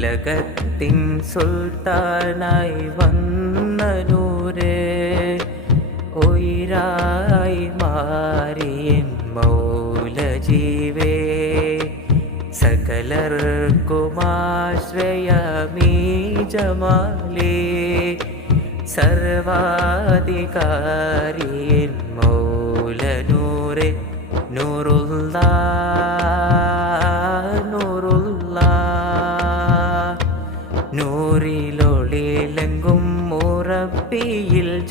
ഉലകത്തിൻ സുൽത്താനായി വന്ന നൂര് ഉയരായി മാറിയൻ മൗലജീവേ. സകലർക്കുമാശ്രയമീ ജമാലേ സർവാധികാരിയൻ മൗലനൂരെ. നൂറുള്ള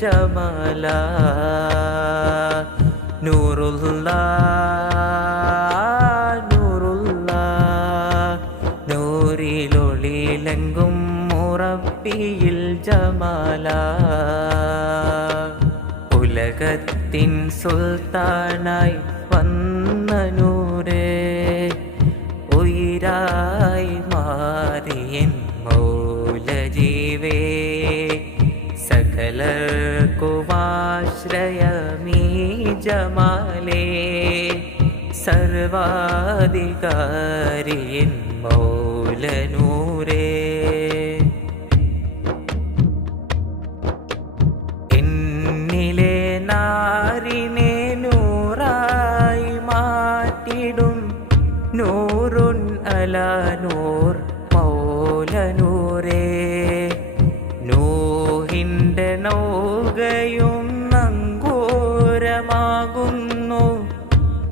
ജമല. നൂറുള്ള നൂറുള്ള. നൂറിലൊളിയിലെങ്കും മുറപ്പിയിൽ ജമല. ഉലകത്തിൻ സുൽത്താനായി വന്ന നൂരേ ഉയരായി മാറിയൻ മൗലജീവേ. സകലർക്കുമാശ്രയമീ ജമാലേ സർവാധികാരിയൻ മൗലനൂരേ.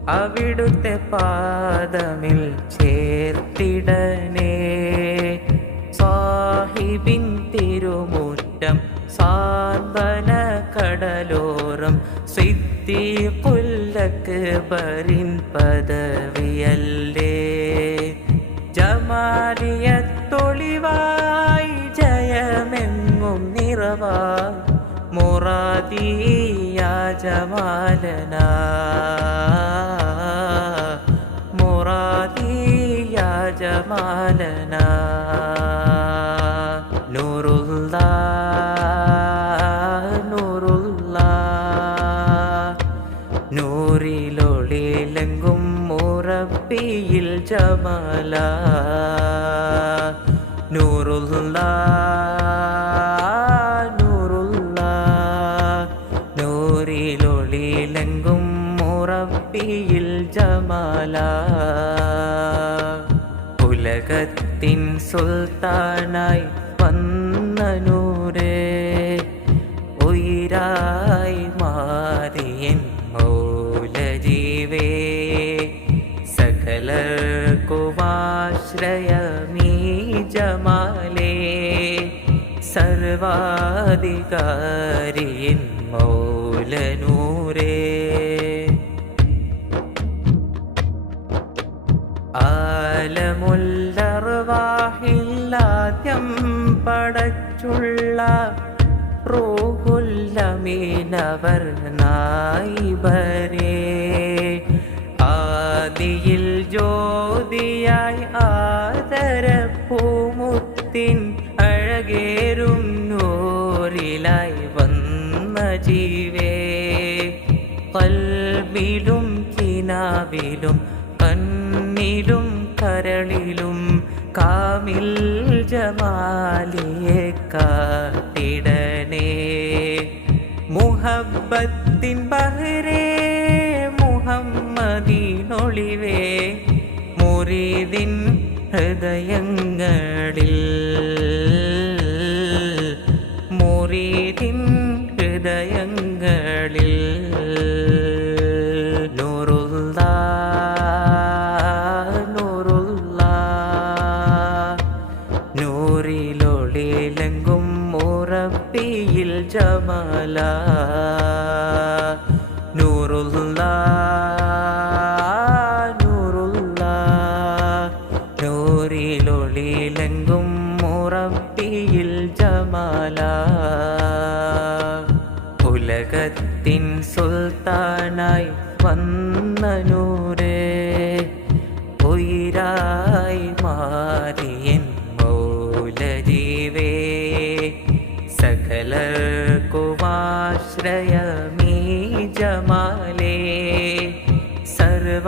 അവിടുത്തെ പാദമിൽ ചേർത്തിടനേ സാഹിബിൻ തിരുമുറ്റം സാന്ത്വന കടലോറും സിദ്ധി കൊല്ലക്ക് പരിൻ പദവിയല്ലേ ജമാലിയത്തൊളിവായി ജയമെങ്ങും നിറവാ. മുറാദിയ ജമാലന. ജമല നൂറുള്ള നൂറുള്ള. നൂറിലൊളിലെങ്കും മുറപ്പിയിൽ ജമാല. ഉലകത്തിൻ സുൽത്താനായി വന്ന സകലർക്കുമാശ്രയമീ ജമാലേ സർവാധികാരിയൻ മൗലനൂരേ. ആലമുല്ലർവാഹില്ലാദ്യം പടച്ചുള്ള റൂഹുല്ലമീനവർ നായിബരേ ആദിയിൽ ജ്യോതിയായി ആദരപ്പൂമുത്തിൻ അഴകേറും നൂറിലായി വന്ന ജീവേ. കൽവിലും കിനാവിലും കണ്ണിലും കരളിലും കാമിൽ ജമാലിയെ കാട്ടിടനേ മുഹബത്തിൻ ബഹ്റേ മുഹമ്മദീനൊളിവേ മുരീദിൻ ഹൃദയങ്ങളിൽ മുരീദിൻ ഹൃദയങ്ങളിൽ നൂറുള്ള നൂറുള്ള നൂറിലൊളിലെങ്കും മുറപ്പിയിൽ ജമല ഉലകത്തിൻ സുൽത്താനായി വന്ന നൂരേ ഉയരായി മാറിയൻ മൗലജീവേ. സകലർക്കുമാശ്രയമീ ജമാലേ സർവാധികാരിയൻ